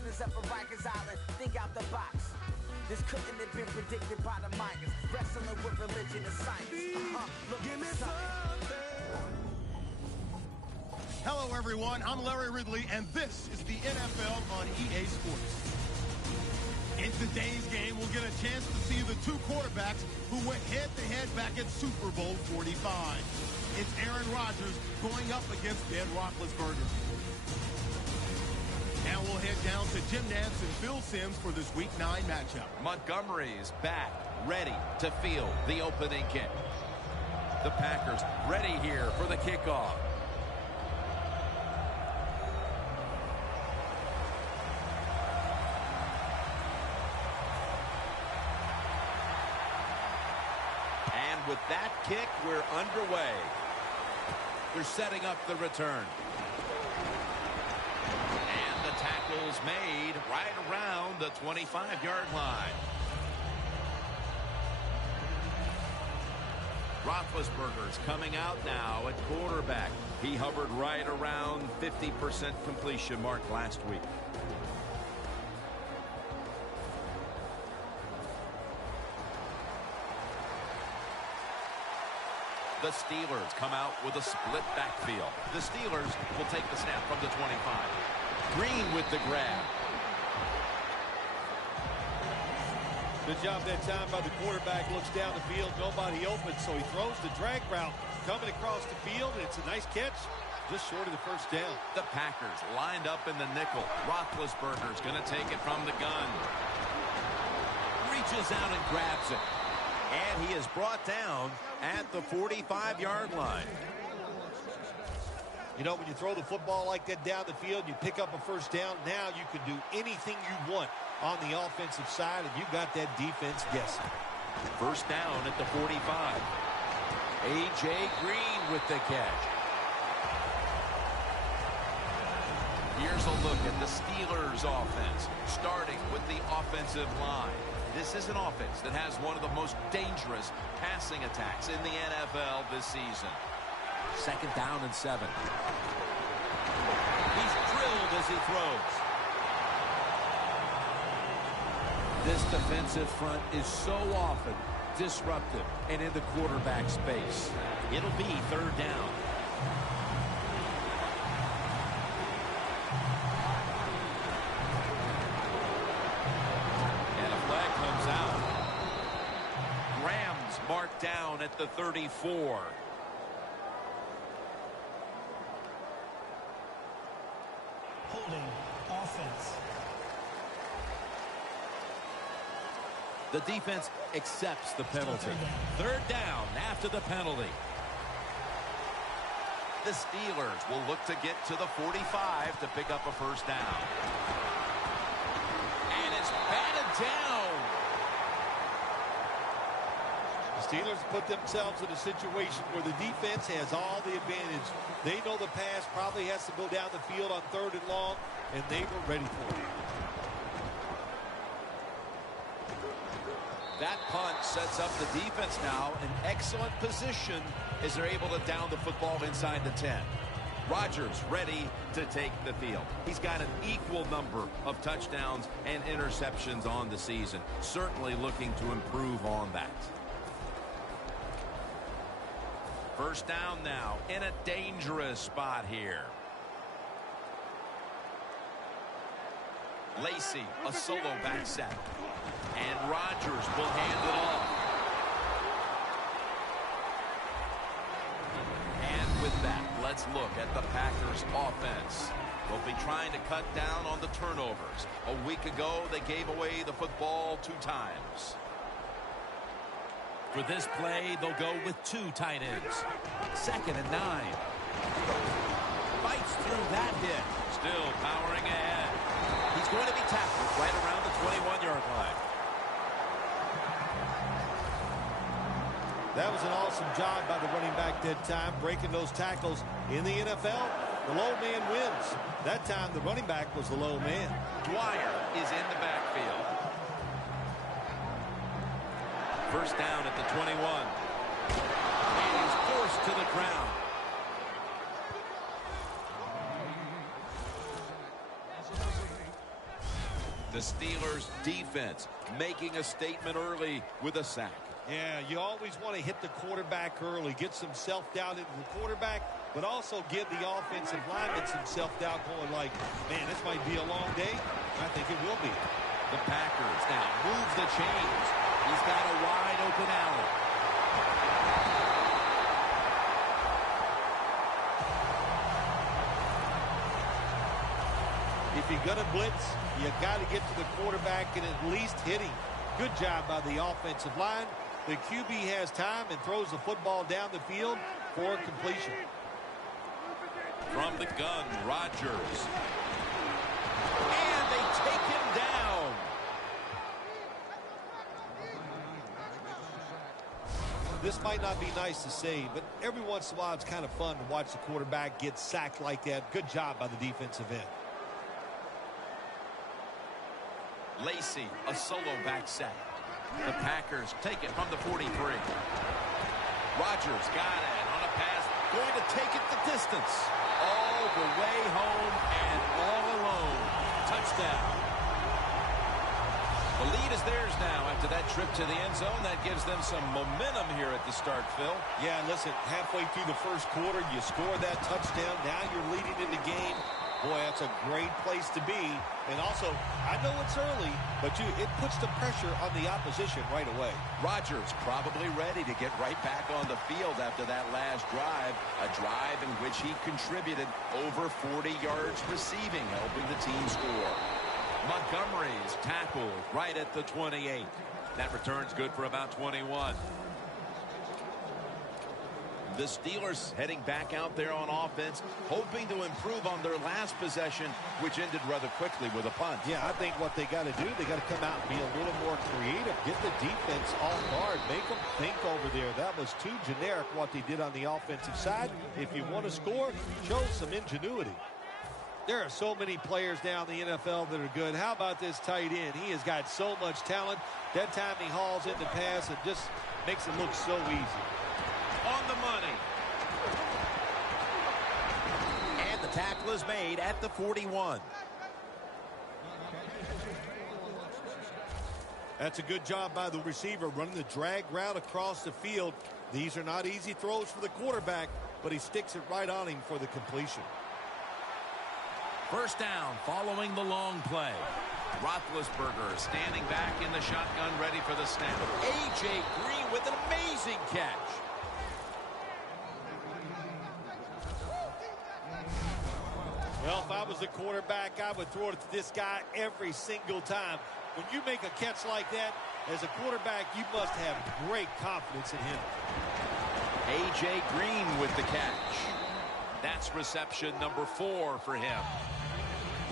business up at Rikers Island. Think out the box. This couldn't have been predicted by the Mayans. Wrestling with religion and science. Look, give me something. Hello, everyone. I'm Larry Ridley, and this is the NFL on EA Sports. In today's game, we'll get a chance to see the two quarterbacks who went head-to-head back at Super Bowl 45. It's Aaron Rodgers going up against Ben Roethlisberger. Now we'll head down to Jim Nantz and Phil Simms for this Week 9 matchup. Montgomery's back, ready to field the opening kick. The Packers ready here for the kickoff. And with that kick, we're underway. They're setting up the return. And the tackle's made right around the 25-yard line. Roethlisberger's coming out now at quarterback. He hovered right around 50% completion mark last week. The Steelers come out with a split backfield. The Steelers will take the snap from the 25. Green with the grab. Good job that time by the quarterback. Looks down the field, nobody open, so he throws the drag route coming across the field, and it's a nice catch, just short of the first down. The Packers lined up in the nickel. Roethlisberger's going to take it from the gun. Reaches out and grabs it. And he is brought down at the 45-yard line. You know, when you throw the football like that down the field, you pick up a first down, now you can do anything you want on the offensive side, and you got that defense guessing. First down at the 45. A.J. Green with the catch. Here's a look at the Steelers' offense, starting with the offensive line. This is an offense that has one of the most dangerous passing attacks in the NFL this season. Second down and 7. He's drilled as he throws. This defensive front is so often disruptive and in the quarterback space. It'll be third down. Marked down at the 34. Holding offense. The defense accepts the penalty. Third down after the penalty. The Steelers will look to get to the 45 to pick up a first down. And it's batted down. Steelers put themselves in a situation where the defense has all the advantage. They know the pass probably has to go down the field on third and long, and they were ready for it. That punt sets up the defense now in excellent position as they're able to down the football inside the 10. Rodgers ready to take the field. He's got an equal number of touchdowns and interceptions on the season. Certainly looking to improve on that. First down now in a dangerous spot here. Lacy, a solo back set. And Rodgers will hand it off. And with that, let's look at the Packers offense. They'll be trying to cut down on the turnovers. A week ago, they gave away the football 2 times. For this play, they'll go with 2 tight ends. Second and 9. Fights through that hit. Still powering ahead. He's going to be tackled right around the 21-yard line. That was an awesome job by the running back that time, breaking those tackles. In the NFL, the low man wins. That time, the running back was the low man. Dwyer is in the backfield. First down at the 21. And he's forced to the ground. The Steelers defense making a statement early with a sack. Yeah, you always want to hit the quarterback early, get some self-doubt into the quarterback, but also give the offensive lineman some self-doubt going like, man, this might be a long day. I think it will be. The Packers now move the chains. He's got a wide open alley. If you're going to blitz, you got to get to the quarterback and at least hit him. Good job by the offensive line. The QB has time and throws the football down the field for completion. From the gun, Rodgers. And they take him down. This might not be nice to say, but every once in a while it's kind of fun to watch the quarterback get sacked like that. Good job by the defensive end. Lacey, a solo back set. The Packers take it from the 43. Rodgers got it on a pass, going to take it the distance. All the way home and all alone. Touchdown. The lead is theirs now after that trip to the end zone. That gives them some momentum here at the start, Phil. Yeah, listen, halfway through the first quarter, you score that touchdown. Now you're leading in the game. Boy, that's a great place to be. And also, I know it's early, but it puts the pressure on the opposition right away. Rodgers probably ready to get right back on the field after that last drive, a drive in which he contributed over 40 yards receiving, helping the team score. Montgomery's tackled right at the 28. That return's good for about 21. The Steelers heading back out there on offense, hoping to improve on their last possession, which ended rather quickly with a punt. Yeah, I think what they got to do, they got to come out and be a little more creative, get the defense off guard, make them think over there. That was too generic what they did on the offensive side. If you want to score, show some ingenuity. There are so many players now in the NFL that are good. How about this tight end? He has got so much talent. That time he hauls in the pass and just makes it look so easy. On the money. And the tackle is made at the 41. That's a good job by the receiver running the drag route across the field. These are not easy throws for the quarterback, but he sticks it right on him for the completion. First down following the long play. Roethlisberger standing back in the shotgun ready for the snap. A.J. Green with an amazing catch. Well, if I was the quarterback, I would throw it to this guy every single time. When you make a catch like that, as a quarterback, you must have great confidence in him. A.J. Green with the catch. That's reception number 4 for him.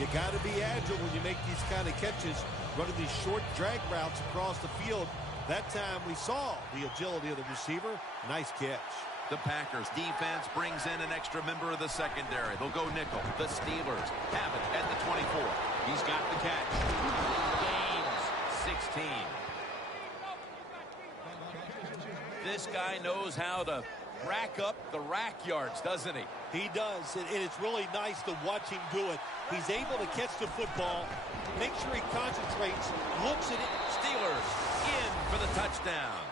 You got to be agile when you make these kind of catches, running these short drag routes across the field. That time we saw the agility of the receiver. Nice catch. The Packers defense brings in an extra member of the secondary. They'll go nickel. The Steelers have it at the 24. He's got the catch. Gains 16. This guy knows how to rack up the rack yards, doesn't he? He does, and it's really nice to watch him do it. He's able to catch the football, make sure he concentrates, looks at it. Steelers in for the touchdown.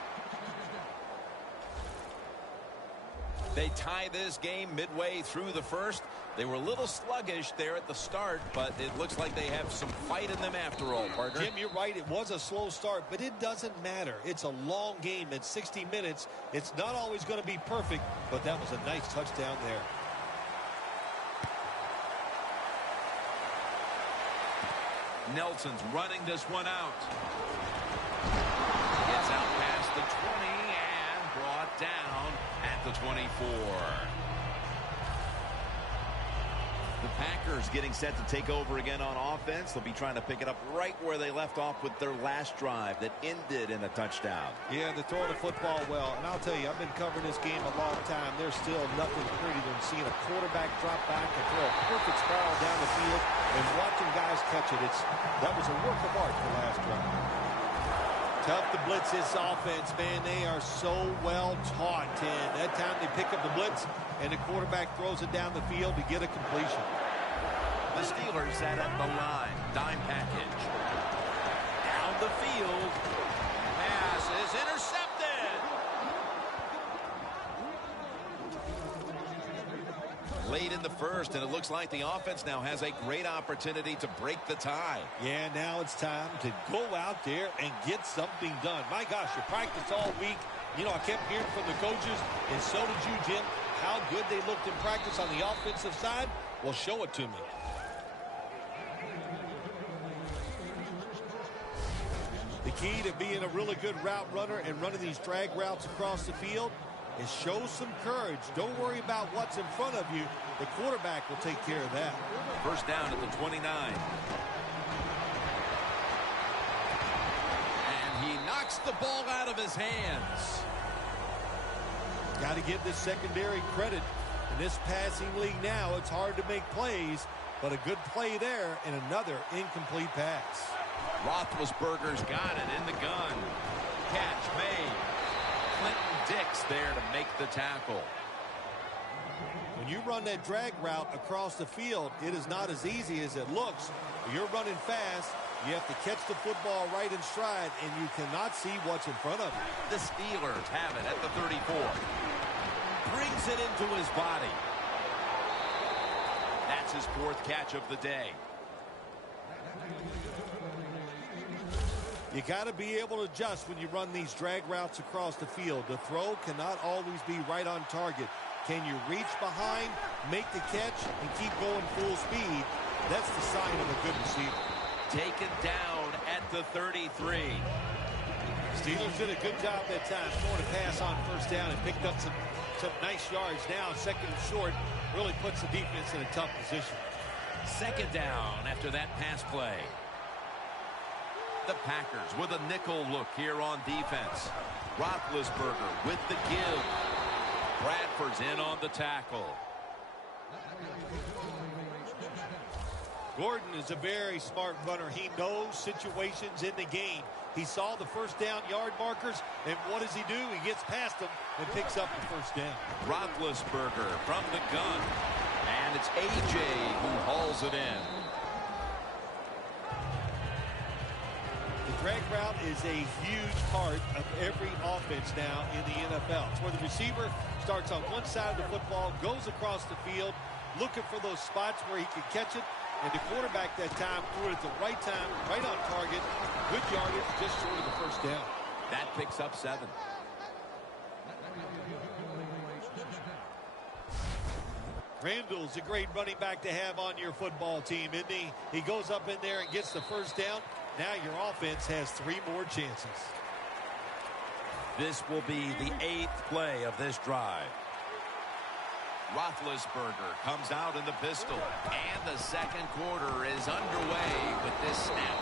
They tie this game midway through the first. They were a little sluggish there at the start, but it looks like they have some fight in them after all, partner. Jim, you're right. It was a slow start, but it doesn't matter. It's a long game. It's 60 minutes. It's not always going to be perfect, but that was a nice touchdown there. Nelson's running this one out. Gets out past the 20 and brought down at the 24. The Packers getting set to take over again on offense. They'll be trying to pick it up right where they left off with their last drive that ended in a touchdown. Yeah, they're throwing the football well. And I'll tell you, I've been covering this game a long time. There's still nothing prettier than seeing a quarterback drop back and throw a perfect spiral down the field and watching guys catch it. That was a work of art the last drive. Tough to blitz this offense, man. They are so well taught. And that time they pick up the blitz, and the quarterback throws it down the field to get a completion. The Steelers set at the line. Dime package. first, and it looks like the offense now has a great opportunity to break the tie. Yeah, now it's time to go out there and get something done. My gosh, you practiced all week. You know, I kept hearing from the coaches, and so did you, Jim, how good they looked in practice on the offensive side. Well, show it to me. The key to being a really good route runner and running these drag routes across the field is show some courage. Don't worry about what's in front of you. The quarterback will take care of that. First down at the 29. And he knocks the ball out of his hands. Got to give this secondary credit. In this passing league now, it's hard to make plays, but a good play there and another incomplete pass. Roethlisberger's got it in the gun. Catch made. Clinton Dix there to make the tackle. When you run that drag route across the field, it is not as easy as it looks. You're running fast. You have to catch the football right in stride, and you cannot see what's in front of you. The Steelers have it at the 34. Brings it into his body. That's his fourth catch of the day. You got to be able to adjust when you run these drag routes across the field. The throw cannot always be right on target. Can you reach behind, make the catch, and keep going full speed? That's the sign of a good receiver. Taken down at the 33. Steelers did a good job that time throwing a pass on first down and picked up some nice yards. Now second and short really puts the defense in a tough position. Second down after that pass play. The Packers with a nickel look here on defense. Roethlisberger with the give. Bradford's in on the tackle. Gordon is a very smart runner. He knows situations in the game. He saw the first down yard markers, and what does he do? He gets past them and picks up the first down. Roethlisberger from the gun. And it's A.J. who hauls it in. The drag route is a huge part of every offense now in the NFL. It's where the receiver starts on one side of the football, goes across the field, looking for those spots where he can catch it, and the quarterback that time threw it at the right time, right on target, good yardage, just short of the first down. That picks up 7. Randall's a great running back to have on your football team, isn't he? He goes up in there and gets the first down. Now your offense has 3 more chances. This will be the 8th play of this drive. Roethlisberger comes out in the pistol, and the second quarter is underway with this snap.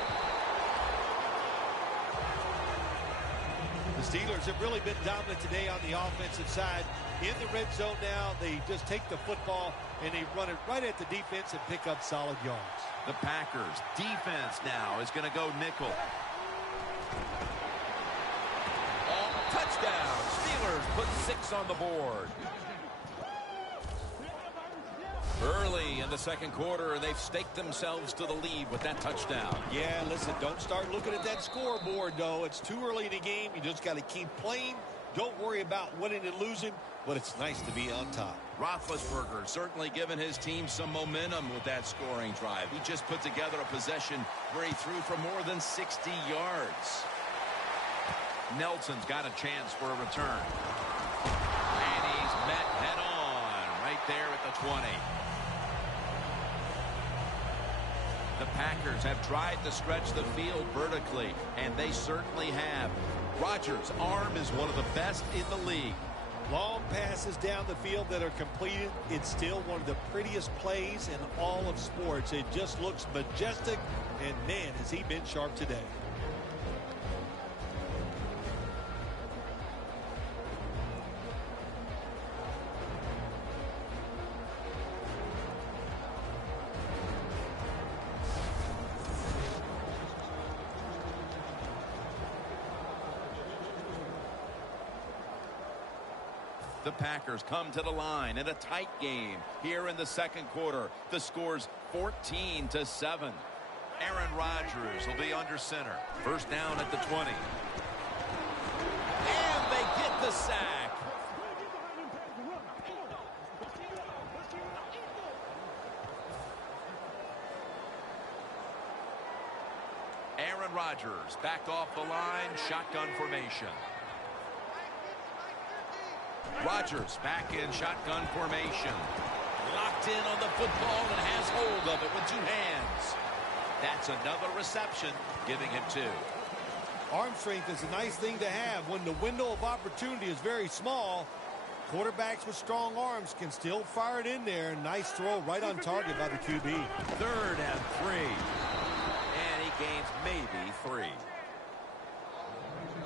The Steelers have really been dominant today on the offensive side. In the red zone now, they just take the football and they run it right at the defense and pick up solid yards. The Packers defense now is going to go nickel. Oh, touchdown. Steelers put 6 on the board. Early in the second quarter, they've staked themselves to the lead with that touchdown. Yeah, listen, don't start looking at that scoreboard, though. It's too early in the game. You just got to keep playing. Don't worry about winning and losing, but it's nice to be on top. Roethlisberger certainly given his team some momentum with that scoring drive. He just put together a possession where he threw for more than 60 yards. Nelson's got a chance for a return. And he's met head on right there at the 20. The Packers have tried to stretch the field vertically, and they certainly have. Rodgers' arm is one of the best in the league. Long passes down the field that are completed. It's still one of the prettiest plays in all of sports. It just looks majestic, and man, has he been sharp today. The Packers come to the line in a tight game here in the second quarter. The score's 14-7. Aaron Rodgers will be under center. First down at the 20. And they get the sack. Aaron Rodgers back off the line, shotgun formation. Rodgers back in shotgun formation. Locked in on the football and has hold of it with two hands. That's another reception, giving him 2. Arm strength is a nice thing to have when the window of opportunity is very small. Quarterbacks with strong arms can still fire it in there. Nice throw right on target by the QB. 3rd and 3. And he gains maybe 3.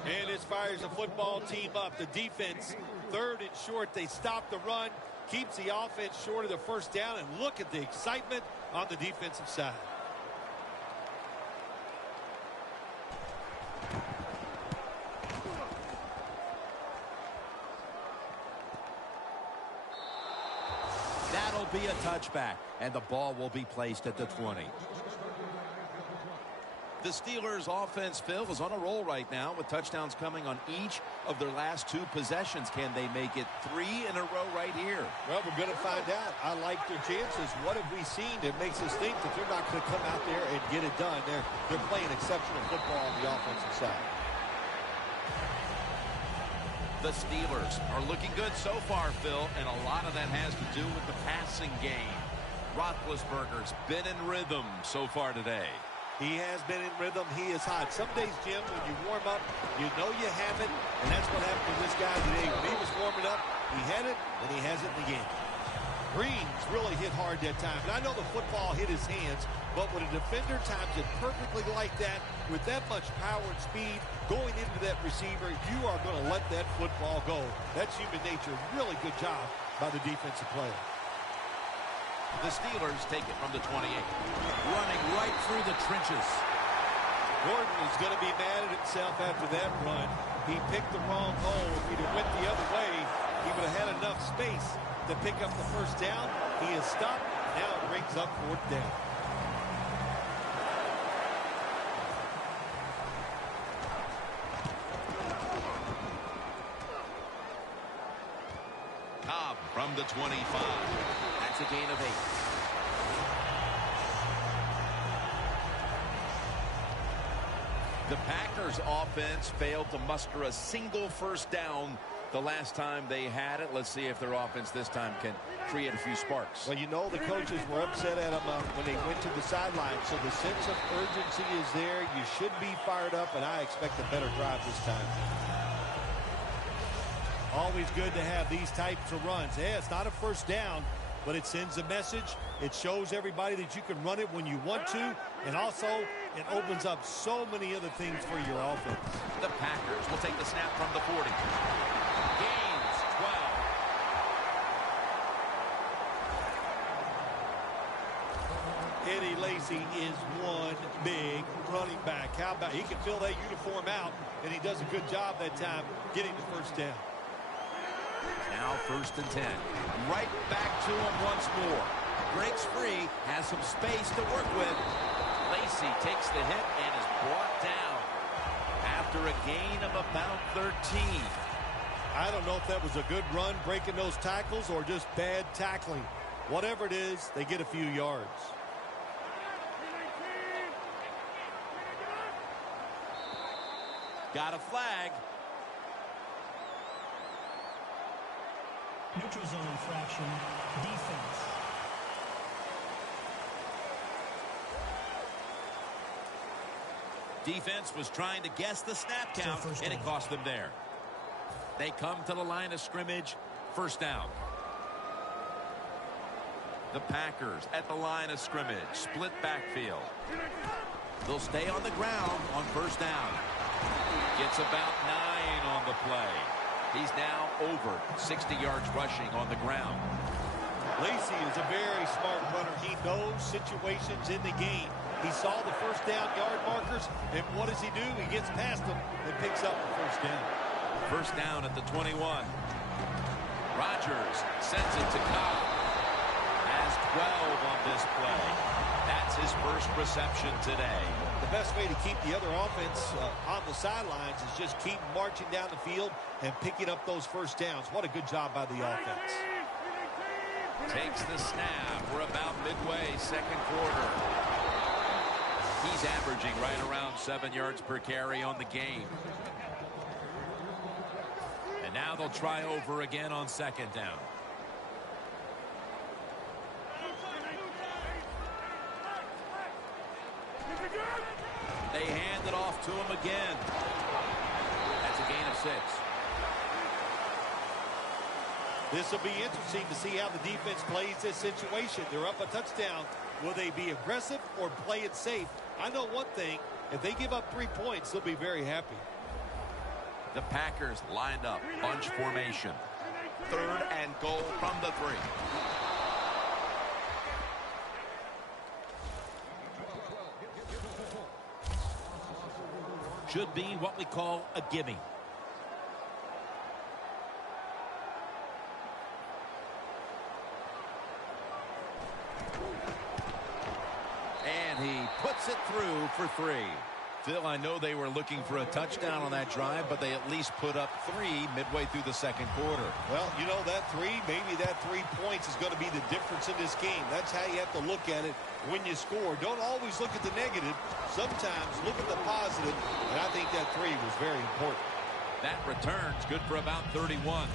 And this fires the football team up. The defense, 3rd and short. They stop the run, keeps the offense short of the first down. And look at the excitement on the defensive side. That'll be a touchback, and the ball will be placed at the 20. The Steelers' offense, Phil, is on a roll right now with touchdowns coming on each of their last 2 possessions. Can they make it 3 in a row right here? Well, we're going to find out. I like their chances. What have we seen that makes us think that they're not going to come out there and get it done? They're playing exceptional football on the offensive side. The Steelers are looking good so far, Phil, and a lot of that has to do with the passing game. Roethlisberger's been in rhythm so far today. He has been in rhythm. He is hot. Some days, Jim, when you warm up, you know you have it, and that's what happened to this guy today. When he was warming up, he had it, and he has it in the game. Green's really hit hard that time, and I know the football hit his hands, but when a defender times it perfectly like that, with that much power and speed going into that receiver, you are going to let that football go. That's human nature. Really good job by the defensive player. The Steelers take it from the 28. Running right through the trenches. Gordon is going to be mad at himself after that run. He picked the wrong hole. If he'd have went the other way, he would have had enough space to pick up the first down. He is stopped. Now it brings up 4th down. Cobb from the 25. That's a gain of 8. The Packers offense failed to muster a single first down the last time they had it. Let's see if their offense this time can create a few sparks. Well, you know the coaches were upset at them when they went to the sideline, so the sense of urgency is there. You should be fired up, and I expect a better drive this time. Always good to have these types of runs. Yeah, it's not a first down, but it sends a message. It shows everybody that you can run it when you want to, and also it opens up so many other things for your offense. The Packers will take the snap from the 40. Gains 12. Eddie Lacy is one big running back. How about he can fill that uniform out, and he does a good job that time getting the first down. Now 1st and 10. Right back to him once more. Breaks free, has some space to work with. Lacy takes the hit and is brought down after a gain of about 13. I don't know if that was a good run breaking those tackles or just bad tackling. Whatever it is, they get a few yards. Got a flag. Neutral zone infraction, defense. Defense was trying to guess the snap count, and it cost them there. They come to the line of scrimmage, 1st down. The Packers at the line of scrimmage, split backfield. They'll stay on the ground on 1st down. Gets about 9 on the play. He's now over 60 yards rushing on the ground. Lacy is a very smart runner. He knows situations in the game. He saw the 1st down yard markers, and what does he do? He gets past them and picks up the 1st down. 1st down at the 21. Rodgers sends it to Cobb. Has 12 on this play. That's his first reception today. The best way to keep the other offense on the sidelines is just keep marching down the field and picking up those 1st downs. What a good job by the offense. Takes the snap. We're about midway, 2nd quarter. He He's averaging right around 7 yards per carry on the game. And now they'll try over again on second down. They hand it off to him again. That's a gain of 6. This will be interesting to see how the defense plays this situation. They're up a touchdown. Will they be aggressive or play it safe? I know one thing. If they give up 3 points, they'll be very happy. The Packers lined up. Bunch formation. 3rd and goal from the 3. Should be what we call a gimme. And he puts it through for 3. Phil, I know they were looking for a touchdown on that drive, but they at least put up 3 midway through the second quarter. Well, you know, that 3, maybe that 3 points is going to be the difference in this game. That's how you have to look at it when you score. Don't always look at the negative. Sometimes look at the positive, and I think that 3 was very important. That return's good for about 31.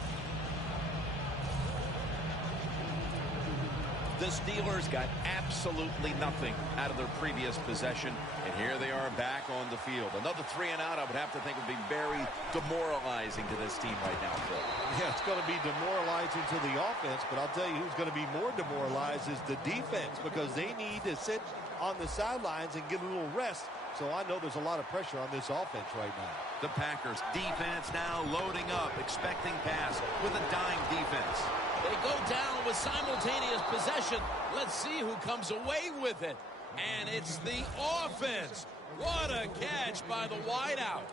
The Steelers got absolutely nothing out of their previous possession, and here they are back on the field. Another 3 and out, I would have to think, would be very demoralizing to this team right now, Phil. Yeah, it's going to be demoralizing to the offense, but I'll tell you who's going to be more demoralized is the defense, because they need to sit on the sidelines and get a little rest. So I know there's a lot of pressure on this offense right now. The Packers defense now loading up, expecting pass with a dime defense. They go down with simultaneous possession. Let's see who comes away with it. And it's the offense. What a catch by the wideout.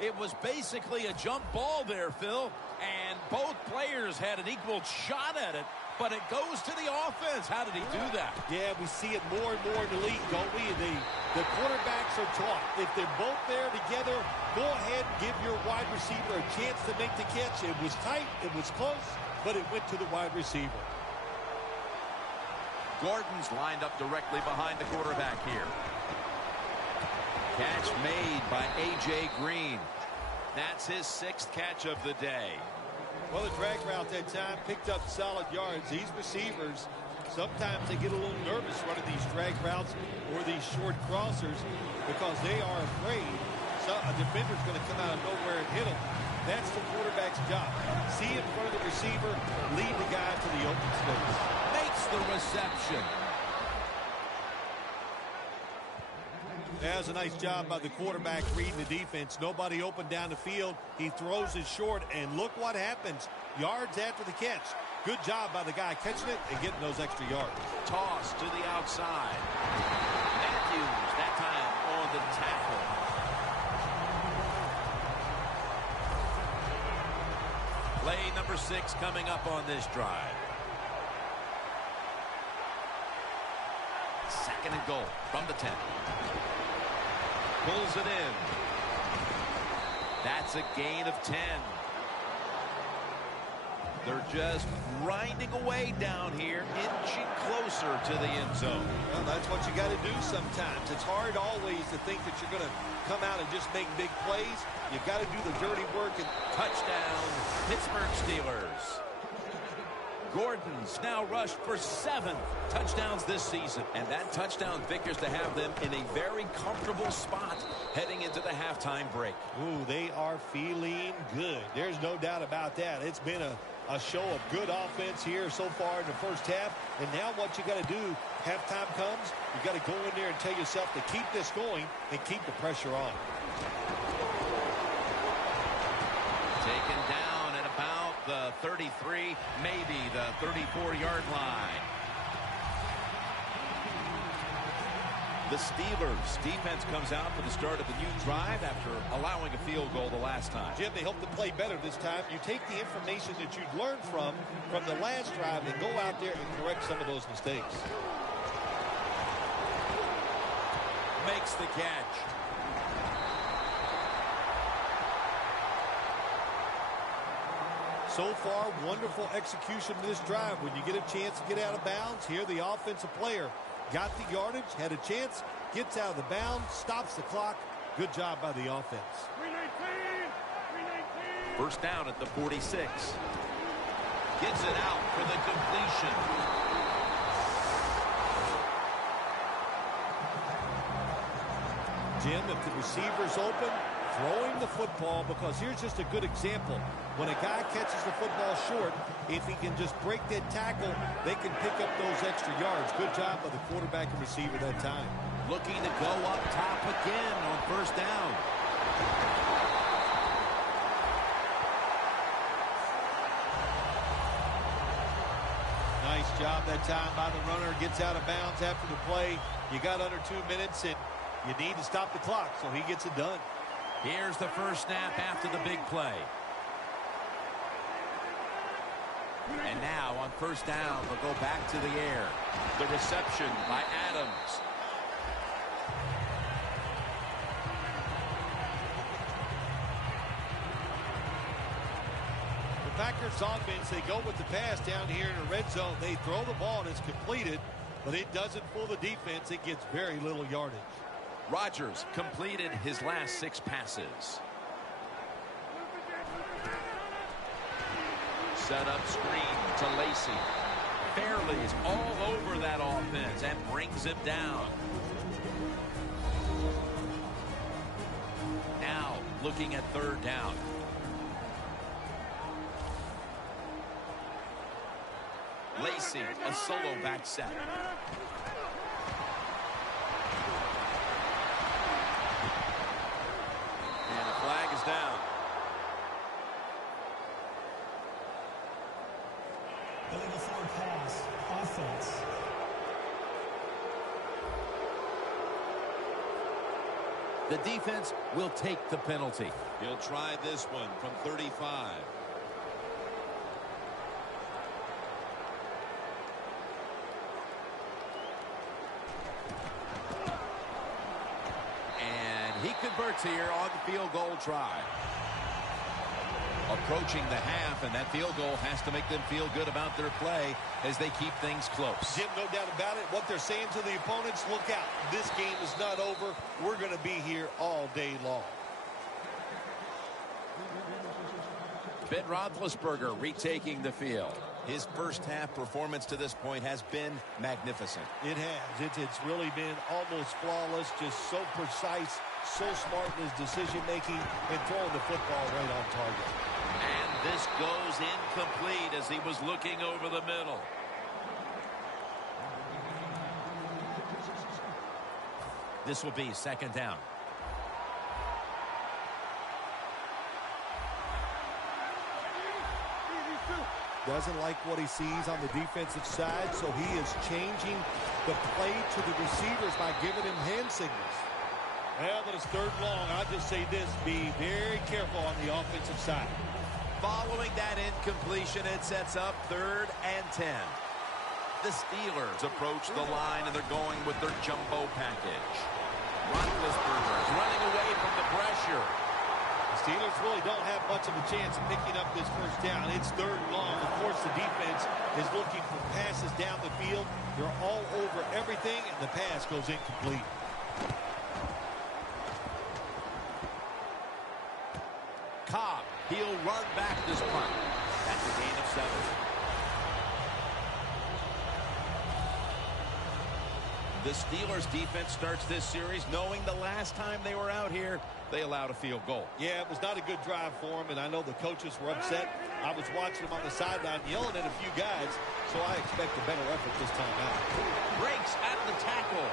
It was basically a jump ball there, Phil. And both players had an equal shot at it. But it goes to the offense. How did he do that? Yeah, we see it more and more in the league, don't we? The quarterbacks are taught. If they're both there together, go ahead and give your wide receiver a chance to make the catch. It was tight, it was close, but it went to the wide receiver. Gordon's lined up directly behind the quarterback here. Catch made by A.J. Green. That's his 6th catch of the day. Well, the drag route that time picked up solid yards. These receivers, sometimes they get a little nervous running these drag routes or these short crossers because they are afraid a defender's going to come out of nowhere and hit them. That's the quarterback's job. See in front of the receiver, lead the guy to the open space. Makes the reception. That was a nice job by the quarterback reading the defense. Nobody open down the field. He throws it short, and look what happens. Yards after the catch. Good job by the guy catching it and getting those extra yards. Toss to the outside. Matthews, that time on the tackle. Play number 6 coming up on this drive. 2nd and goal from the 10. Pulls it in. That's a gain of 10. They're just grinding away down here, inching closer to the end zone. Well, that's what you got to do sometimes. It's hard always to think that you're going to come out and just make big plays. You've got to do the dirty work. And touchdown, Pittsburgh Steelers. Gordon's now rushed for 7 touchdowns this season. And that touchdown figures to have them in a very comfortable spot heading into the halftime break. Ooh, they are feeling good. There's no doubt about that. It's been a show of good offense here so far in the first half. And now what you got to do, halftime comes, you got to go in there and tell yourself to keep this going and keep the pressure on. Taken down at about the 33, maybe the 34-yard line. The Steelers defense comes out for the start of the new drive after allowing a field goal the last time. Jim, they hope to play better this time. You take the information that you've learned from the last drive and go out there and correct some of those mistakes. Makes the catch. So far, wonderful execution of this drive. When you get a chance to get out of bounds, here the offensive player got the yardage, had a chance gets out of the bounds, stops the clock. Good job by the offense. First down at the 46. Gets it out for the completion. Jim, if the receiver's open, throw him the football, because here's just a good example. When a guy catches the football short, if he can just break that tackle, they can pick up those extra yards. Good job by the quarterback and receiver that time. Looking to go up top again on first down. Nice job that time by the runner. Gets out of bounds after the play. You got under 2 minutes, and you need to stop the clock, so he gets it done. Here's the first snap after the big play. And now on first down, they'll go back to the air. The reception by Adams. The Packers offense, they go with the pass down here in the red zone. They throw the ball and it's completed, but it doesn't fool the defense. It gets very little yardage. Rodgers completed his last 6 passes. Set up screen to Lacy. Fairley's all over that offense and brings him down. Now looking at third down. Lacy, a solo back set. And a flag is down. Illegal forward pass. Offense. The defense will take the penalty. He'll try this one from 35. And he converts here on the field goal try. Approaching the half, and that field goal has to make them feel good about their play as they keep things close. Jim, no doubt about it. What they're saying to the opponents, look out. This game is not over. We're going to be here all day long. Ben Roethlisberger retaking the field. His first half performance to this point has been magnificent. It has. It's really been almost flawless, just so precise, so smart in his decision-making, and throwing the football right on target. And this goes incomplete as he was looking over the middle. This will be second down. Doesn't like what he sees on the defensive side, so he is changing the play to the receivers by giving him hand signals. Well, but it's third and long. I'll just say this, be very careful on the offensive side. Following that incompletion, it sets up 3rd and 10. The Steelers approach the line, and they're going with their jumbo package. Roethlisberger is running away from the pressure. The Steelers really don't have much of a chance of picking up this first down. It's third and long. Of course, the defense is looking for passes down the field. They're all over everything, and the pass goes incomplete. Cobb, he'll run back this punt. That's a gain of 7. The Steelers defense starts this series knowing the last time they were out here, they allowed a field goal. Yeah, it was not a good drive for them, and I know the coaches were upset. I was watching them on the sideline yelling at a few guys, so I expect a better effort this time out. Breaks at the tackle.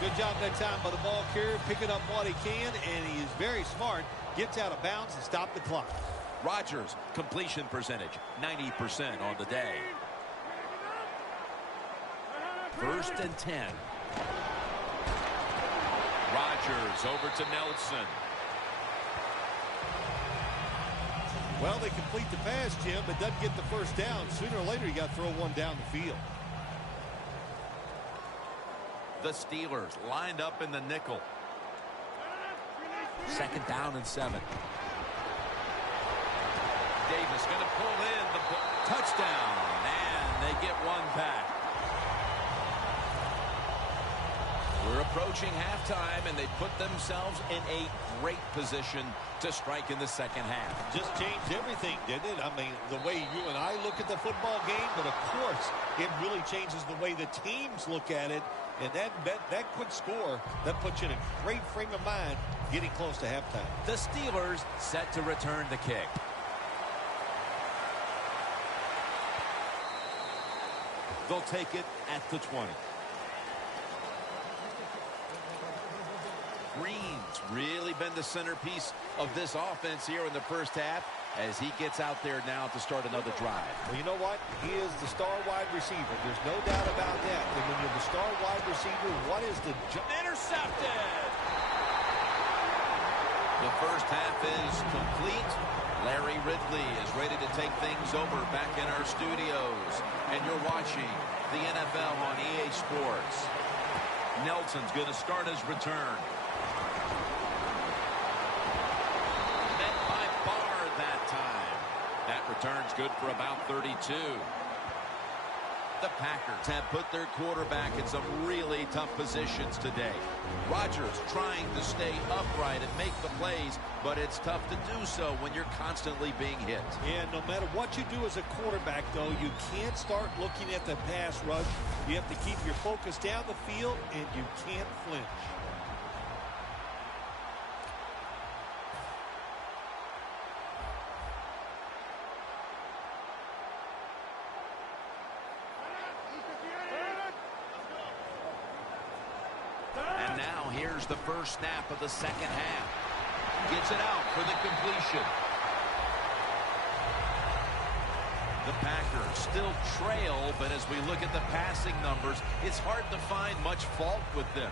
Good job that time by the ball carrier, picking up what he can, and he is very smart. Gets out of bounds and stopped the clock. Rodgers, completion percentage, 90% on the day. 1st and 10. Rodgers over to Nelson. Well, they complete the pass, Jim, but doesn't get the first down. Sooner or later, you got to throw one down the field. The Steelers lined up in the nickel. 2nd down and 7. is going to pull in the touchdown, and they get one back. We're approaching halftime, and they put themselves in a great position to strike in the second half. Just changed everything, didn't it? I mean, the way you and I look at the football game, but of course, it really changes the way the teams look at it. And that quick score, that puts you in a great frame of mind getting close to halftime. The Steelers set to return the kick. They'll take it at the 20. Green's really been the centerpiece of this offense here in the first half as he gets out there now to start another drive. Well, you know what? He is the star wide receiver. There's no doubt about that. And when you're the star wide receiver, what is the Intercepted! The first half is complete. Larry Ridley is ready to take things over back in our studios. And you're watching the NFL on EA Sports. Nelson's going to start his return. That return's good for about 32. The Packers have put their quarterback in some really tough positions today. Rodgers trying to stay upright and make the plays, but it's tough to do so when you're constantly being hit. Yeah, no matter what you do as a quarterback, though, you can't start looking at the pass rush. You have to keep your focus down the field, and you can't flinch. Here's the first snap of the second half. Gets it out for the completion. The Packers still trail, but as we look at the passing numbers, it's hard to find much fault with them.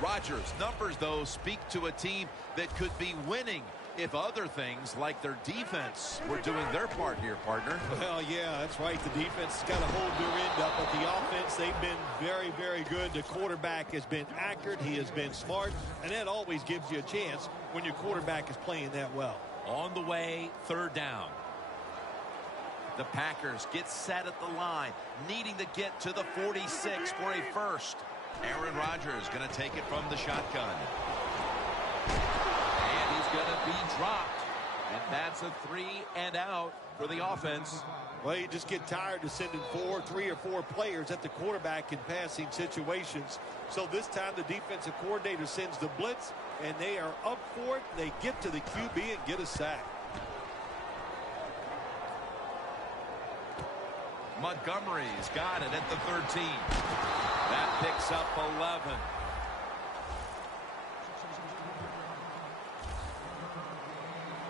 Rodgers' numbers, though, speak to a team that could be winning if other things like their defense were doing their part here, partner. Well, yeah, that's right. The defense has got to hold their end up, but the offense, they've been very, very good. The quarterback has been accurate. He has been smart, and that always gives you a chance when your quarterback is playing that well. On the way, third down. The Packers get set at the line, needing to get to the 46 for a first. Aaron Rodgers going to take it from the shotgun. And he's going to be dropped. And that's a 3 and out for the offense. Well, you just get tired of sending 3 or 4 players at the quarterback in passing situations. So this time the defensive coordinator sends the blitz, and they are up for it. They get to the QB and get a sack. Montgomery's got it at the 13. That picks up 11.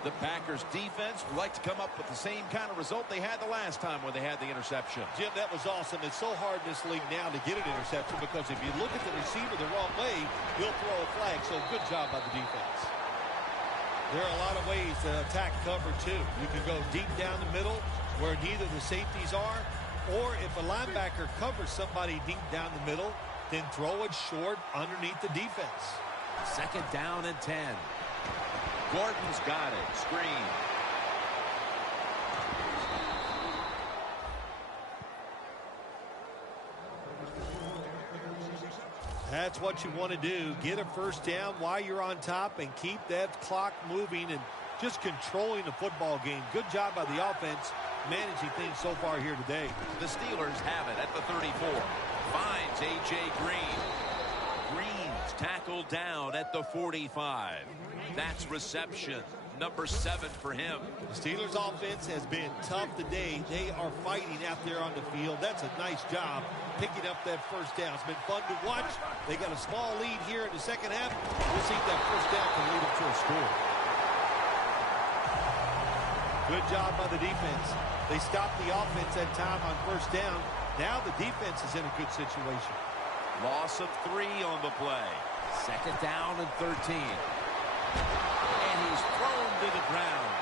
The Packers defense would like to come up with the same kind of result they had the last time when they had the interception. Jim, that was awesome. It's so hard in this league now to get an interception because if you look at the receiver the wrong way, he'll throw a flag. So good job by the defense. There are a lot of ways to attack cover, too. You can go deep down the middle where neither the safeties are, or if a linebacker covers somebody deep down the middle, then throw it short underneath the defense. Second down and 10. Gordon's got it. Screen. That's what you want to do. Get a first down while you're on top and keep that clock moving and just controlling the football game. Good job by the offense managing things so far here today. The Steelers have it at the 34. Finds A.J. Green. Green's tackled down at the 45. That's reception number 7 for him. The Steelers offense has been tough today. They are fighting out there on the field. That's a nice job picking up that first down. It's been fun to watch. They got a small lead here in the second half. We'll see if that first down can lead them to a score. Good job by the defense. They stopped the offense that time on first down. Now the defense is in a good situation. Loss of 3 on the play. Second down and 13. And he's thrown to the ground.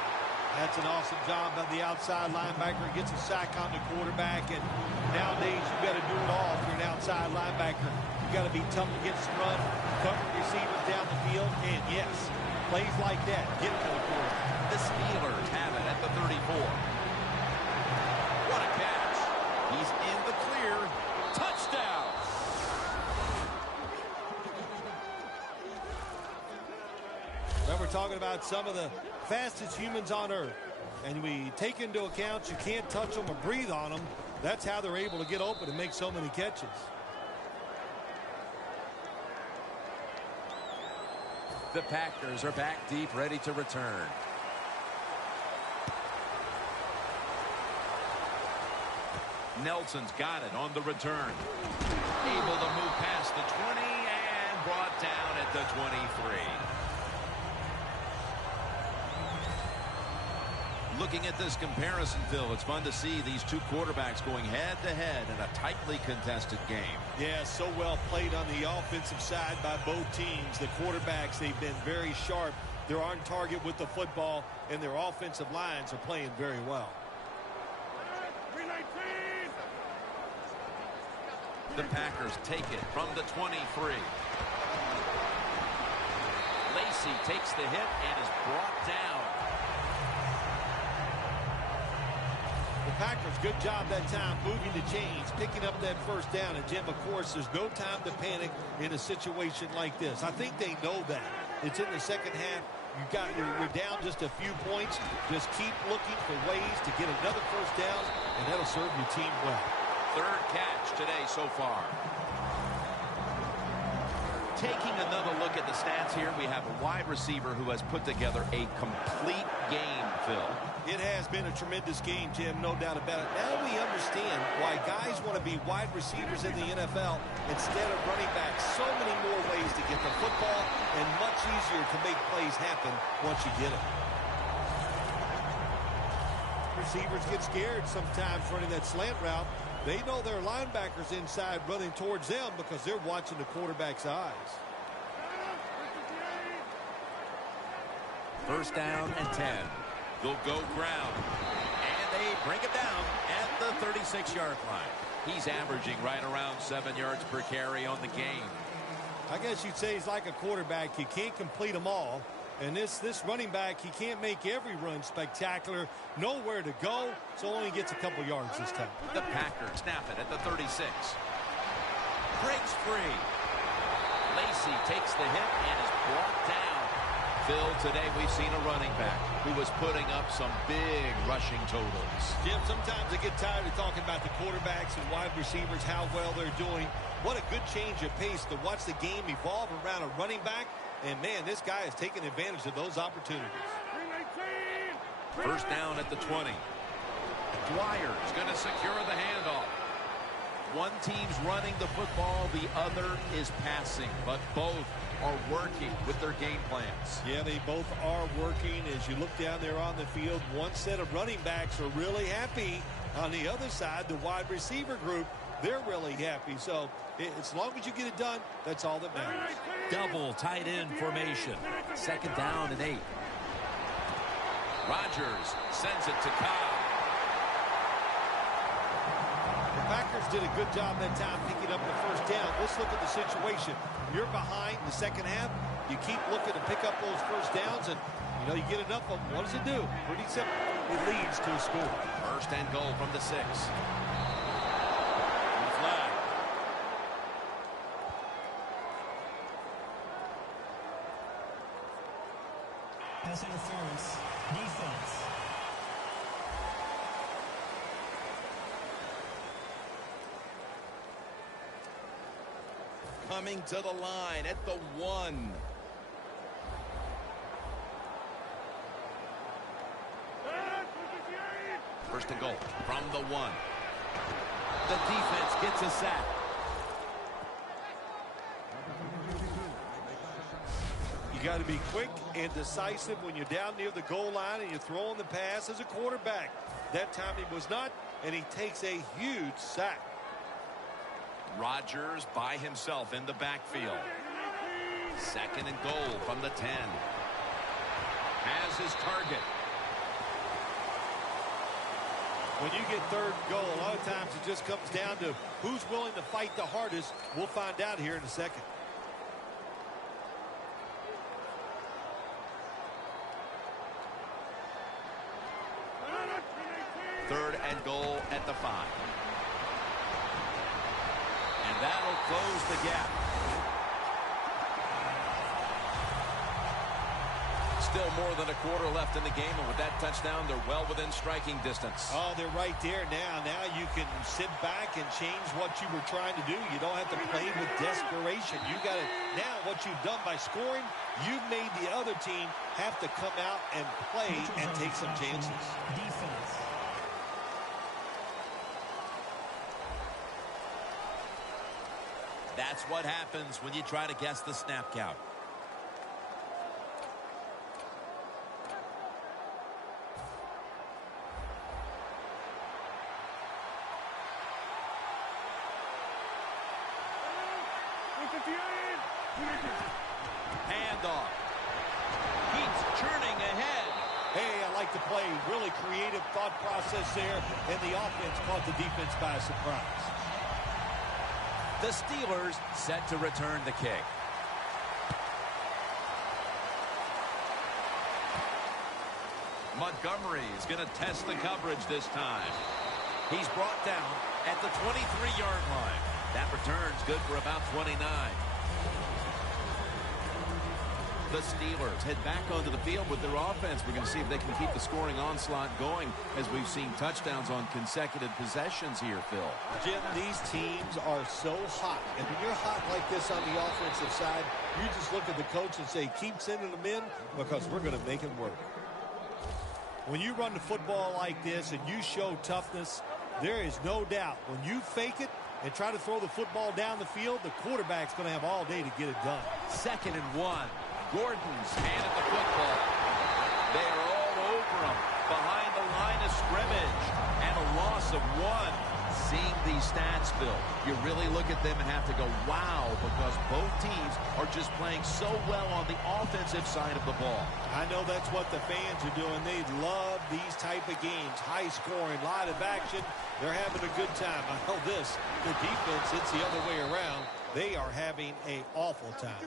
That's an awesome job by the outside linebacker. Gets a sack on the quarterback. And nowadays, you've got to do it all if you're an outside linebacker. You've got to be tough against the run, cover receivers down the field. And yes, plays like that get to the quarterback. The Steelers have it at the 34. talking about some of the fastest humans on earth. And we take into account you can't touch them or breathe on them. That's how they're able to get open and make so many catches. The Packers are back deep, ready to return. Nelson's got it on the return. Able to move past the 20 and brought down at the 23. Looking at this comparison, Phil, it's fun to see these two quarterbacks going head-to-head in a tightly contested game. Yeah, so well played on the offensive side by both teams. The quarterbacks, they've been very sharp. They're on target with the football, and their offensive lines are playing very well. The Packers take it from the 23. Lacy takes the hit and is brought down. The Packers, good job that time moving the chains, picking up that first down. And, Jim, of course, there's no time to panic in a situation like this. I think they know that. It's in the second half. You're down just a few points. Just keep looking for ways to get another first down, and that'll serve your team well. Third catch today so far. Taking another look at the stats here, we have a wide receiver who has put together a complete game, Phil. It has been a tremendous game, Jim, no doubt about it. Now we understand why guys want to be wide receivers in the NFL instead of running backs. So many more ways to get the football and much easier to make plays happen once you get it. Receivers get scared sometimes running that slant route. They know their linebackers inside running towards them because they're watching the quarterback's eyes. First down and 10. They'll go ground. And they bring him down at the 36-yard line. He's averaging right around 7 yards per carry on the game. I guess you'd say he's like a quarterback. You can't complete them all. And this running back, he can't make every run spectacular. Nowhere to go, so only gets a couple yards this time. The Packers snap it at the 36. Breaks free. Lacy takes the hit and is brought down. Phil, today we've seen a running back who was putting up some big rushing totals. Jim, sometimes I get tired of talking about the quarterbacks and wide receivers, how well they're doing. What a good change of pace to watch the game evolve around a running back. And, man, this guy is taking advantage of those opportunities. First down at the 20. Dwyer's going to secure the handoff. One team's running the football, the other is passing, but both are working with their game plans. Yeah, they both are working. As you look down there on the field, one set of running backs are really happy. On the other side, the wide receiver group, they're really happy. So as long as you get it done, that's all that matters. Double tight end formation. Second down and 8. Rodgers sends it to Cobb. The Packers did a good job that time picking up the first down. Let's look at the situation. You're behind the second half. You keep looking to pick up those first downs, and you get enough of them. What does it do? Pretty simple. It leads to a score. First and goal from the 6. Pass interference. Defense. Coming to the line at the 1. First and goal from the 1. The defense gets a sack. You got to be quick and decisive when you're down near the goal line and you're throwing the pass as a quarterback. That time he was not, and he takes a huge sack. Rodgers by himself in the backfield. Second and goal from the 10. Has his target. When you get third and goal, a lot of times it just comes down to who's willing to fight the hardest. We'll find out here in a second. Third and goal at the 5. And that'll close the gap. Still more than a quarter left in the game, and with that touchdown, they're well within striking distance. Oh, they're right there now. Now you can sit back and change what you were trying to do. You don't have to play with desperation. You got to, now what you've done by scoring, you've made the other team have to come out and play and take some chances. Defense. That's what happens when you try to guess the snap count. Handoff. Keeps churning ahead. Hey, I like the play. Really creative thought process there, and the offense caught the defense by surprise. The Steelers set to return the kick. Montgomery is going to test the coverage this time. He's brought down at the 23-yard line. That return's good for about 29. The Steelers head back onto the field with their offense. We're going to see if they can keep the scoring onslaught going as we've seen touchdowns on consecutive possessions here, Phil. Jim, these teams are so hot. And when you're hot like this on the offensive side, you just look at the coach and say, keep sending them in because we're going to make it work. When you run the football like this and you show toughness, there is no doubt when you fake it and try to throw the football down the field, the quarterback's going to have all day to get it done. 2nd and 1. Gordon's handed the football. They are all over him behind the line of scrimmage. And a loss of 1. Seeing these stats, Phil, you really look at them and have to go, wow, because both teams are just playing so well on the offensive side of the ball. I know that's what the fans are doing. They love these type of games. High scoring, lot of action. They're having a good time. I know this. The defense, it's the other way around. They are having an awful time.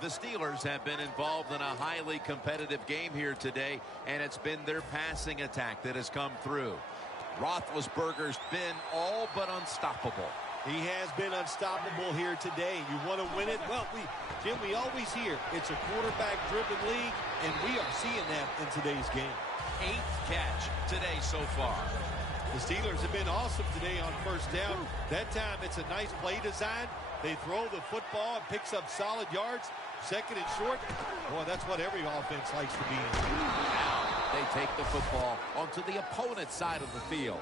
The Steelers have been involved in a highly competitive game here today, and it's been their passing attack that has come through. Roethlisberger's been all but unstoppable. He has been unstoppable here today. You want to win it? Well, Jim, we always hear it's a quarterback-driven league, and we are seeing that in today's game. 8th catch today so far. The Steelers have been awesome today on first down. That time, it's a nice play design. They throw the football, it picks up solid yards. 2nd and short. Boy, that's what every offense likes to be in. Now they take the football onto the opponent's side of the field.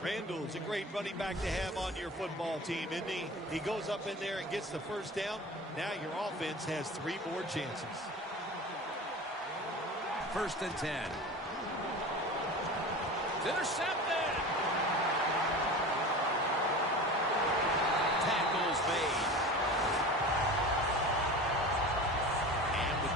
Randall's a great running back to have on your football team, isn't he? He goes up in there and gets the first down. Now your offense has 3 more chances. 1st and 10. It's intercepted. Tackles made.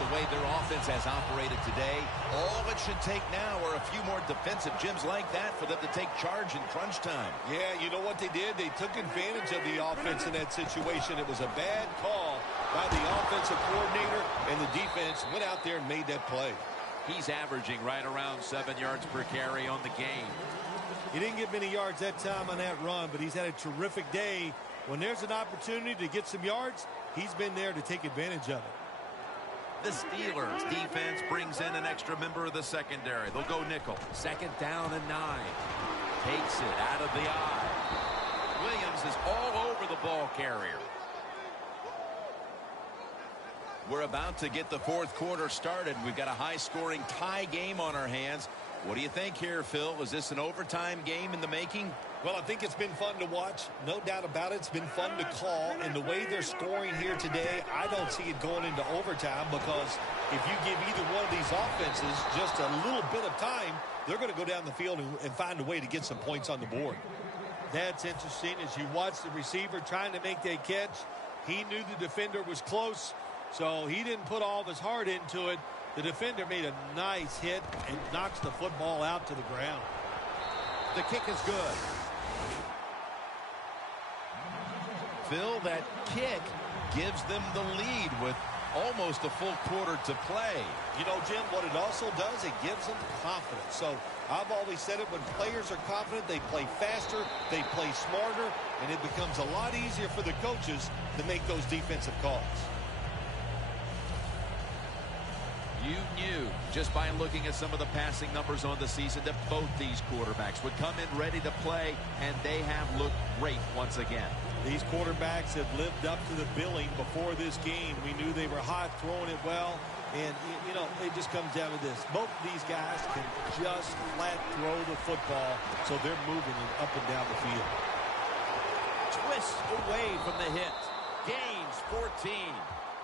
The way their offense has operated today, all it should take now are a few more defensive gyms like that for them to take charge in crunch time. Yeah, you know what they did? They took advantage of the offense in that situation. It was a bad call by the offensive coordinator, and the defense went out there and made that play. He's averaging right around 7 yards per carry on the game. He didn't get many yards that time on that run, but he's had a terrific day. When there's an opportunity to get some yards, he's been there to take advantage of it. The Steelers defense brings in an extra member of the secondary. They'll go nickel. 2nd down and 9. Takes it out of the eye. Williams is all over the ball carrier. We're about to get the 4th quarter started. We've got a high-scoring tie game on our hands. What do you think here, Phil? Is this an overtime game in the making? Well, I think it's been fun to watch. No doubt about it. It's been fun to call. And the way they're scoring here today, I don't see it going into overtime because if you give either one of these offenses just a little bit of time, they're going to go down the field and find a way to get some points on the board. That's interesting. As you watch the receiver trying to make that catch, he knew the defender was close, so he didn't put all of his heart into it. The defender made a nice hit and knocks the football out to the ground. The kick is good. Phil, that kick gives them the lead with almost a full quarter to play. You know, Jim, what it also does, it gives them confidence. So I've always said it, when players are confident, they play faster, they play smarter, and it becomes a lot easier for the coaches to make those defensive calls. You knew just by looking at some of the passing numbers on the season that both these quarterbacks would come in ready to play, and they have looked great once again. These quarterbacks have lived up to the billing before this game. We knew they were hot, throwing it well, and, you know, it just comes down to this. Both of these guys can just flat throw the football, so they're moving it up and down the field. Twists away from the hit. Gains 14.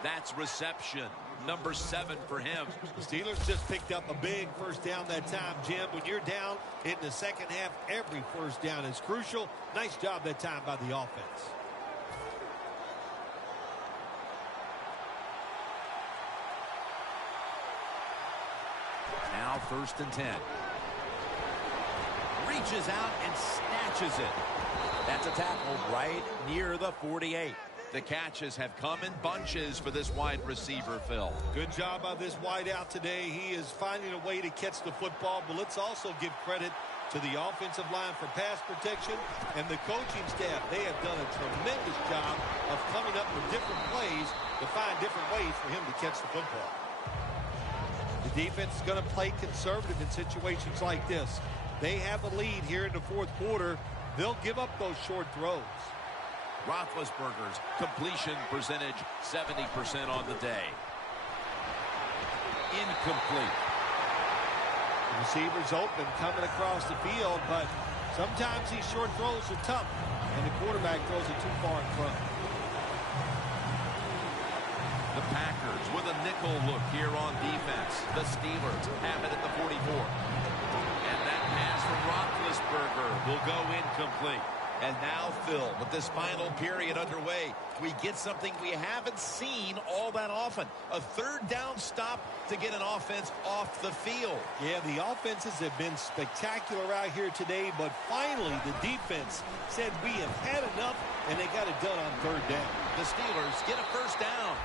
That's reception number 7 for him. The Steelers just picked up a big first down that time, Jim. When you're down in the second half, every first down is crucial. Nice job that time by the offense. Now 1st and 10. Reaches out and snatches it. That's a tackle right near the 48. The catches have come in bunches for this wide receiver, Phil. Good job by this wide out today. He is finding a way to catch the football, but let's also give credit to the offensive line for pass protection and the coaching staff. They have done a tremendous job of coming up with different plays to find different ways for him to catch the football. The defense is going to play conservative in situations like this. They have a lead here in the 4th quarter. They'll give up those short throws. Roethlisberger's completion percentage 70% on the day. Incomplete. The receiver's open coming across the field, but sometimes these short throws are tough, and the quarterback throws it too far in front. The Packers with a nickel look here on defense. The Steelers have it at the 44. And that pass from Roethlisberger will go incomplete. And now, Phil, with this final period underway, we get something we haven't seen all that often. A 3rd down stop to get an offense off the field. Yeah, the offenses have been spectacular out here today, but finally the defense said we have had enough, and they got it done on 3rd down. The Steelers get a 1st down.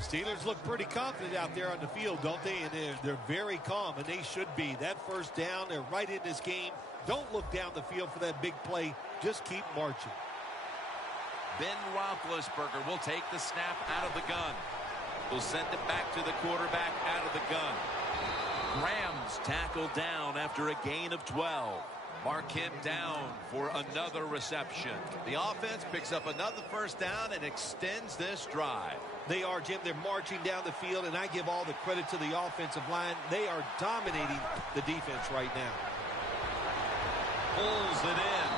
Steelers look pretty confident out there on the field, don't they? And they're very calm, and they should be. That 1st down, they're right in this game. Don't look down the field for that big play. Just keep marching. Ben Roethlisberger will take the snap out of the gun. Will send it back to the quarterback out of the gun. Graham's tackled down after a gain of 12. Mark him down for another reception. The offense picks up another 1st down and extends this drive. They are, Jim. They're marching down the field, and I give all the credit to the offensive line. They are dominating the defense right now. Pulls it in.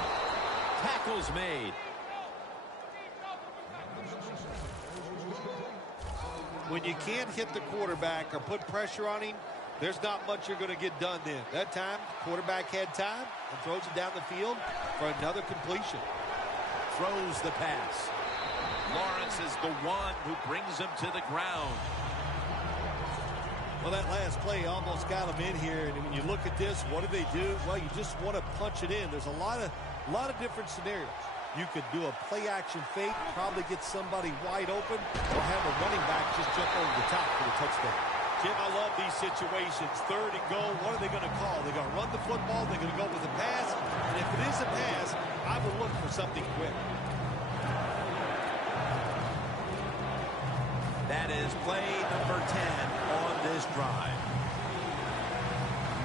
Tackles made. When you can't hit the quarterback or put pressure on him, there's not much you're going to get done then. That time, quarterback had time and throws it down the field for another completion. Throws the pass. Lawrence is the one who brings him to the ground. Well, that last play almost got him in here. And when you look at this, what do they do? Well, you just want to punch it in. There's a lot of different scenarios. You could do a play-action fake, probably get somebody wide open, or have a running back just jump over the top for the touchdown. Jim, I love these situations. 3rd and goal, what are they going to call? They're going to run the football, they're going to go with a pass, and if it is a pass, I would look for something quick. That is play number 10 on this drive.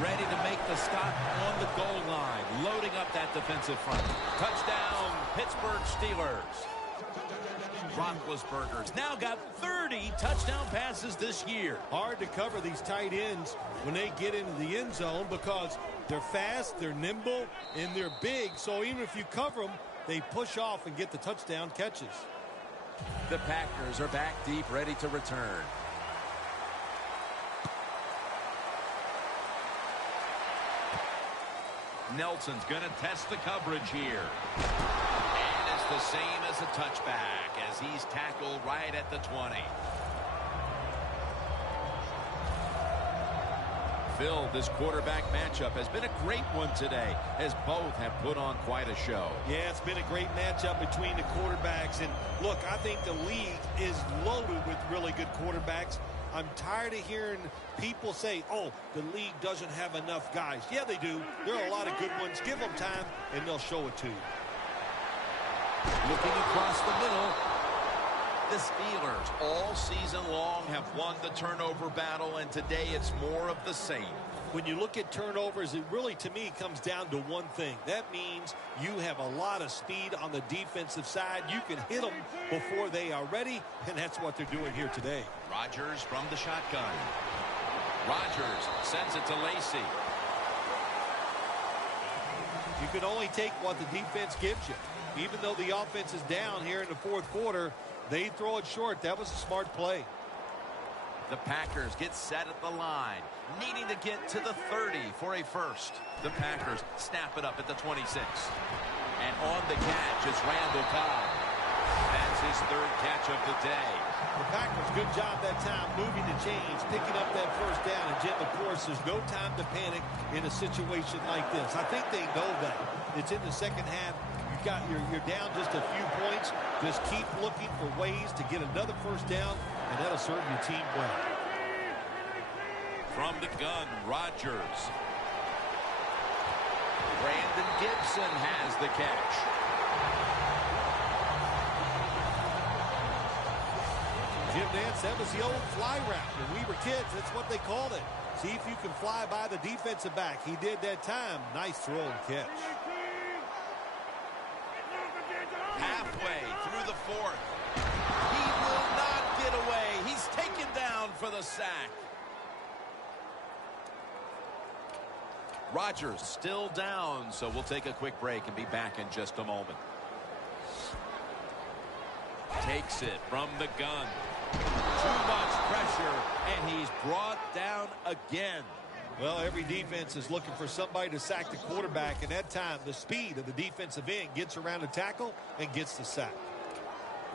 Ready to make the stop on the goal line. Loading up that defensive front. Touchdown, Pittsburgh Steelers. Roethlisberger's now got 30 touchdown passes this year. Hard to cover these tight ends when they get into the end zone because they're fast, they're nimble, and they're big. So even if you cover them, they push off and get the touchdown catches. The Packers are back deep, ready to return. Nelson's going to test the coverage here. And it's the same as a touchback as he's tackled right at the 20. Phil, this quarterback matchup has been a great one today as both have put on quite a show. Yeah, it's been a great matchup between the quarterbacks. And look, I think the league is loaded with really good quarterbacks. I'm tired of hearing people say, oh, the league doesn't have enough guys. Yeah, they do. There are a lot of good ones. Give them time, and they'll show it to you. Looking across the middle. The Steelers all season long have won the turnover battle, and today it's more of the same. When you look at turnovers, it really, to me, comes down to one thing. That means you have a lot of speed on the defensive side. You can hit them before they are ready, and that's what they're doing here today. Rodgers from the shotgun. Rodgers sends it to Lacy. You can only take what the defense gives you. Even though the offense is down here in the fourth quarter, they throw it short. That was a smart play. The Packers get set at the line, needing to get to the 30 for a first. The Packers snap it up at the 26. And on the catch is Randall Cobb. That's his third catch of the day. The Packers, good job that time moving the chains, picking up that first down. And Jim, of course, there's no time to panic in a situation like this. I think they know that. It's in the second half. You're down just a few points. Just keep looking for ways to get another first down, and that'll serve your team well. From the gun, Rodgers. Brandon Gibson has the catch. Jim Nance, that was the old fly route. When we were kids, that's what they called it. See if you can fly by the defensive back. He did that time. Nice throw and catch. Halfway through the fourth. He will not get away. He's taken down for the sack. Rodgers still down, so we'll take a quick break and be back in just a moment. Takes it from the gun. Too much pressure, and he's brought down again. Well, every defense is looking for somebody to sack the quarterback, and that time the speed of the defensive end gets around the tackle and gets the sack.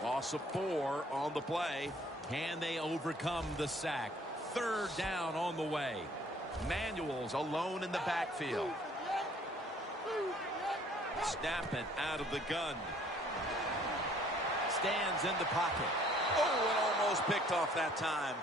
Loss of 4 on the play. Can they overcome the sack? Third down on the way. Manuel's alone in the backfield. Snapping out of the gun. Stands in the pocket. Oh, it almost picked off that time.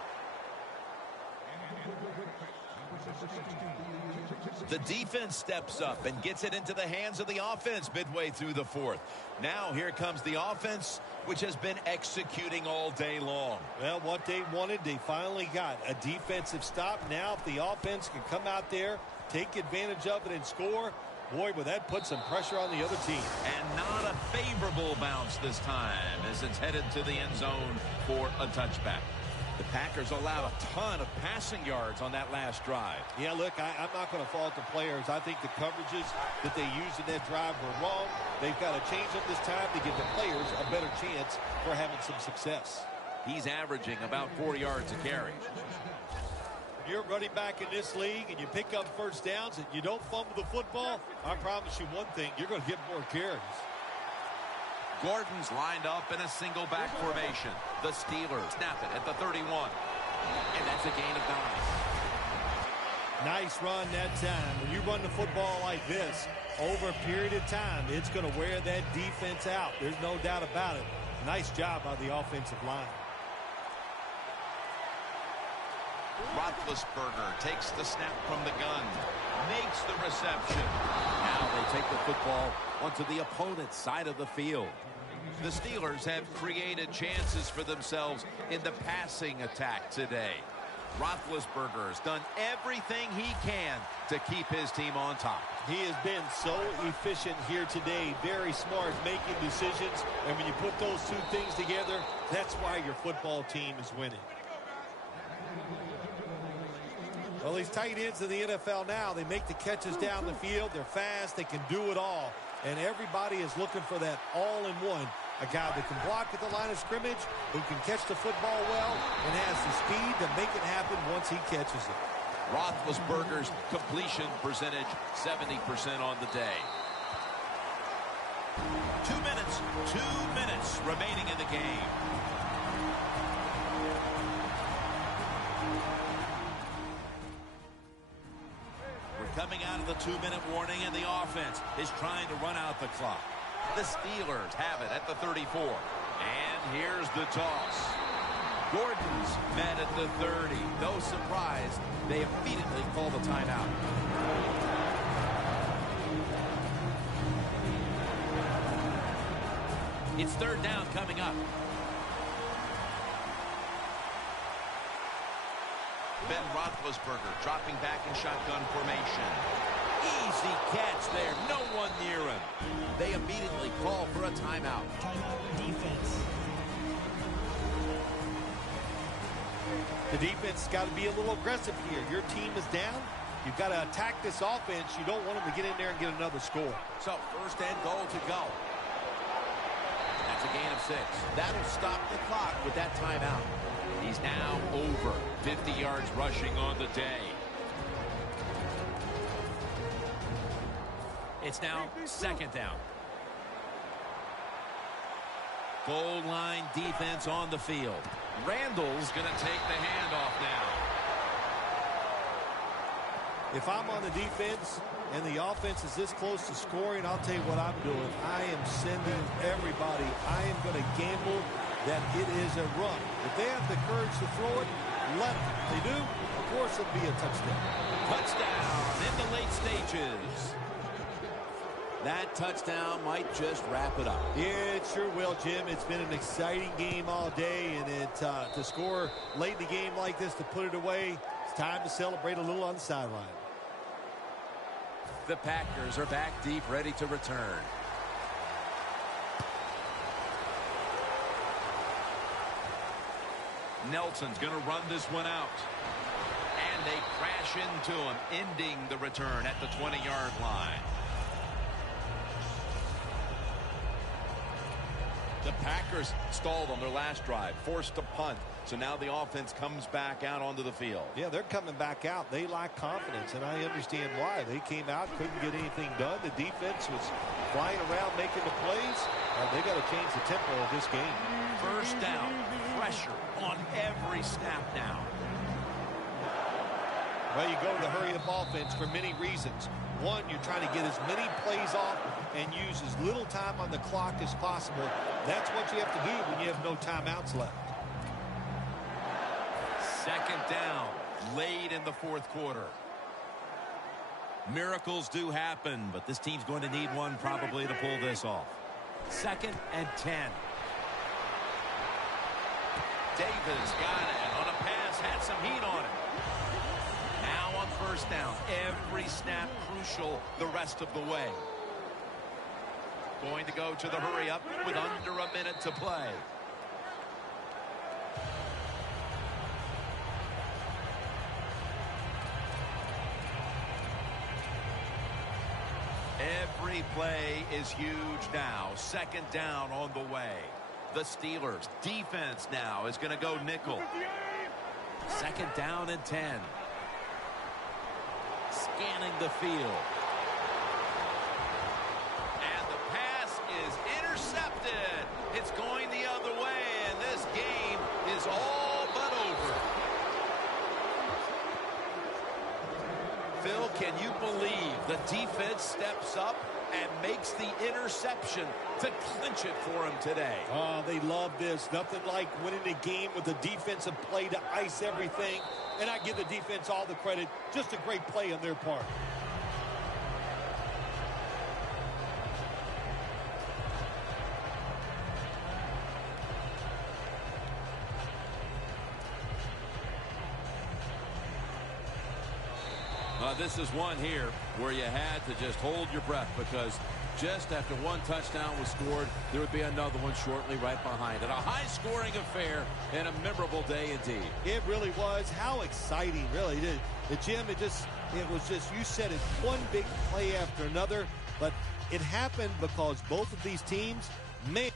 The defense steps up and gets it into the hands of the offense midway through the fourth. Now here comes the offense, which has been executing all day long. Well, what they wanted, they finally got a defensive stop. Now if the offense can come out there, take advantage of it and score, boy, would that put some pressure on the other team. And not a favorable bounce this time as it's headed to the end zone for a touchback. The Packers allowed a ton of passing yards on that last drive. Yeah, look, I'm not going to fault the players. I think the coverages that they used in that drive were wrong. They've got to change them this time to give the players a better chance for having some success. He's averaging about 4 yards a carry. When you're running back in this league and you pick up first downs and you don't fumble the football, I promise you one thing, you're going to get more carries. Gordon's lined up in a single back formation. The Steelers snap it at the 31. And that's a gain of 9. Nice run that time. When you run the football like this, over a period of time, it's going to wear that defense out. There's no doubt about it. Nice job by the offensive line. Roethlisberger takes the snap from the gun. Makes the reception. Now they take the football onto the opponent's side of the field. The Steelers have created chances for themselves in the passing attack today. Roethlisberger's done everything he can to keep his team on top. He has been so efficient here today. Very smart, making decisions. And when you put those two things together, that's why your football team is winning. Well, these tight ends in the NFL now, they make the catches down the field. They're fast. They can do it all. And everybody is looking for that all-in-one. A guy that can block at the line of scrimmage, who can catch the football well, and has the speed to make it happen once he catches it. Roethlisberger's completion percentage, 70% on the day. 2 minutes remaining in the game. Coming out of the 2-minute warning, and the offense is trying to run out the clock. The Steelers have it at the 34. And here's the toss. Gordon's met at the 30. No surprise, they immediately call the timeout. It's third down coming up. Ben Roethlisberger dropping back in shotgun formation. Easy catch there. No one near him. They immediately call for a timeout. Timeout defense. The defense has got to be a little aggressive here. Your team is down. You've got to attack this offense. You don't want them to get in there and get another score. So first and goal to go. That's a gain of 6. That'll stop the clock with that timeout. He's now over 50 yards rushing on the day. It's now second down. Goal line defense on the field. Randall's going to take the handoff now. If I'm on the defense and the offense is this close to scoring, I'll tell you what I'm doing. I am sending everybody. I am going to gamble that it is a run. If they have the courage to throw it, let them. If they do, of course it'll be a touchdown. Touchdown in the late stages. That touchdown might just wrap it up. Yeah, it sure will, Jim. It's been an exciting game all day, and to score late in the game like this, to put it away, it's time to celebrate a little on the sideline. The Packers are back deep, ready to return. Nelson's going to run this one out. And they crash into him, ending the return at the 20-yard line. The Packers stalled on their last drive, forced to punt. So now the offense comes back out onto the field. Yeah, they're coming back out. They lack confidence, and I understand why. They came out, couldn't get anything done. The defense was flying around making the plays. They got to change the tempo of this game. First down, pressure on every snap now. Well, you go to the hurry-up offense for many reasons. One, you're trying to get as many plays off and use as little time on the clock as possible. That's what you have to do when you have no timeouts left. Second down, late in the fourth quarter. Miracles do happen, but this team's going to need one probably to pull this off. 2nd and 10. Davis got it on a pass, had some heat on it. Now on first down, every snap crucial the rest of the way. Going to go to the hurry up with under a minute to play. Every play is huge now. Second down on the way. The Steelers defense now is going to go nickel. 2nd down and 10. Scanning the field. And the pass is intercepted. It's going the other way, and this game is all but over. Phil, can you believe the defense steps up and makes the interception to clinch it for him today? Oh, they love this. Nothing like winning a game with a defensive play to ice everything. And I give the defense all the credit. Just a great play on their part. This is one here where you had to just hold your breath, because just after one touchdown was scored, there would be another one shortly right behind it. A high-scoring affair and a memorable day indeed. It really was. How exciting, really. Jim, it was just, you said it, one big play after another, but it happened because both of these teams, man,